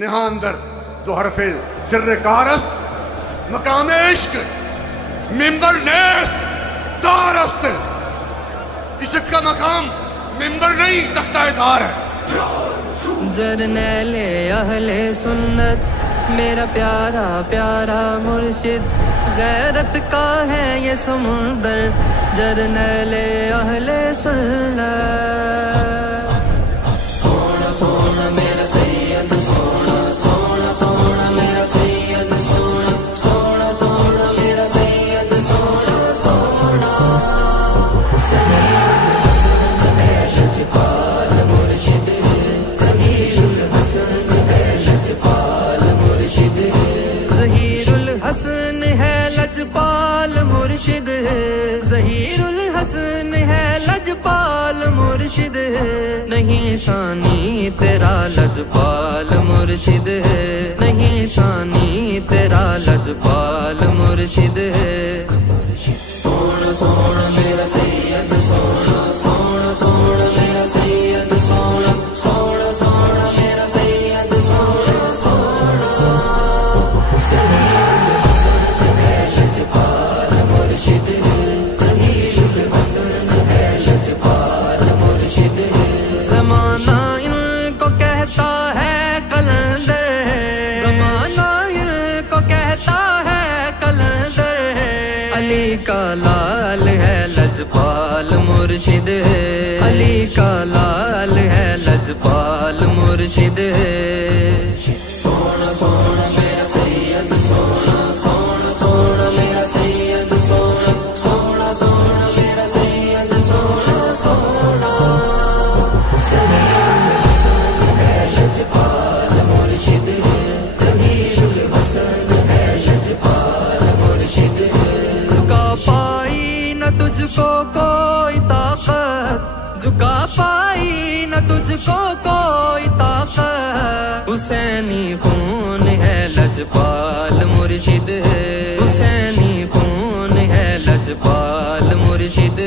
نہاں اندر جو حرف سر کارست مقام عشق ممبر نیست دارست. عشق کا مقام ممبر نہیں تختہ دار ہے. جرنیل اہل سنت میرا پیارا پیارا مرشد، غیرت کا ہے یہ سمندر. جرنیل اہل سنت سونا سونا میرا سید، سونا سونا سونا میرا سید، سونا سونا سونا میرا سید، سونا سونا ظہیر الحسن ہے لجپال مرشد، ظہیر الحسن ہے لجپال مرشد، نہیں ثانی تیرا لجپال مرشد، نہیں ثانی تیرا لجپال مرشد. سونا سونا میرا سید، سونا سونا سونا میرا سید، سونا سونا سونا میرا سید، سونا سونا لجپال مرشد، ظہیر الحسن ہے لجپال مرشد. زمانہ ان کو کہتا ہے قلندر، زمانہ ان کو کہتا ہے قلندر، علی کا لال ہے لجپال مرشد، علی کا لال ہے لجپال مرشد. سونا سونا میرا سید، سونا سونا سونا میرا سید، سونا سونا سونا میرا سید، سونا سونا لجپال مرشد، ظہیر الحسن ہے لجپال مرشد. جھکا پائی نہ تجھ کو کوئی طاقت، جھکا پائی نہ تجھ کو کوئی طاقت، حسینی خون ہے لجپال مرشد، حسینی خون ہے لجپال مرشد.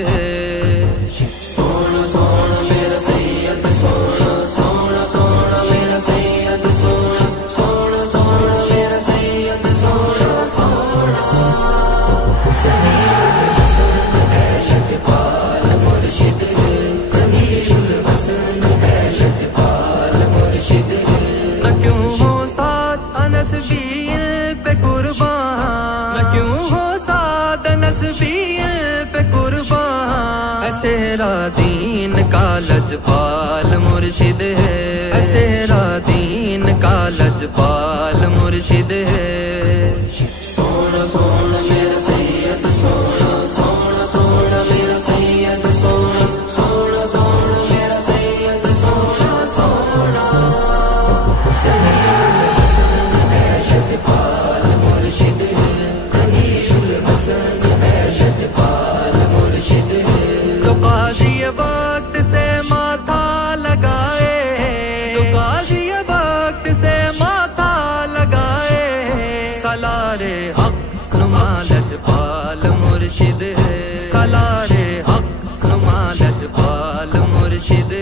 سونا سونا میرا سید، سونا سونا سونا میرا سید، سونا سونا سونا میرا سید، سونا سونا لجپال مرشد، ظہیر الحسن ہے لجپال مرشد. نہ کیوں ہو ساتھ انسبیل پہ قربان، نہ کیوں ہو ساتھ انسبیل پہ قربان، اسیرا دین کا لجپال مرشد ہے، اسیرا دین کا لجپال مرشد ہے. سونا سونا میرا سید، سونا سونا سونا میرا سید، سونا سونا سونا میرا سید، سونا سونا لجپال مرشد، ظہیر الحسن ہے لجپال مرشد. جو قاضی وقت سے ماتھا لگائے، جو قاضی وقت سے ماتھا لگائے، سالار حق نما لجپال مرشد، سالار حق نما لجپال مرشد.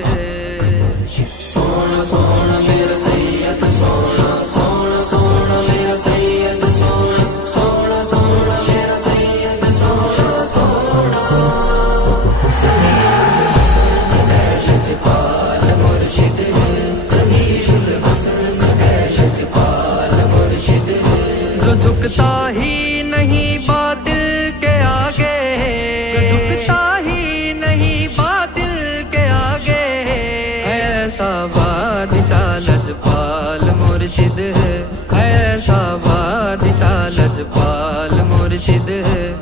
سونا سونا میرا سید، سونا سونا سونا میرا سید، سونا سونا سونا میرا سید، سونا سونا لجپال مرشد، ظہیر الحسن ہے لجپال مرشد. جو جھکتا ہی نہیں باطل کے آگے، جو جھکتا ہی نہیں باطل کے آگے، ایسا بادشاہ لجپال مرشد ہے، ایسا بادشاہ لجپال مرشد ہے.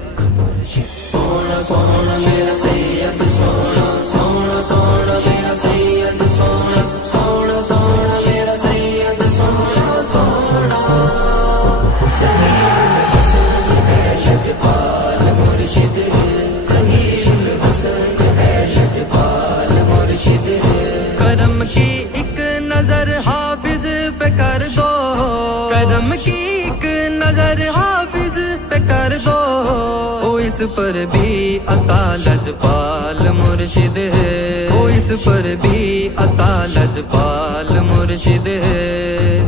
سونا سونا میرا سید، سونا سونا سونا میرا سید، سونا سونا سونا میرا سید، سونا سونا لجپال مرشد، ظہیر الحسن ہے لجپال مرشد. کرم کی ایک نظر حافظ پہ کر دو، کرم کی ایک نظر حافظ پہ کر دو، اس پر بھی عطا لجپال مرشد ہے، وہ اس پر بھی عطا لجپال مرشد ہے۔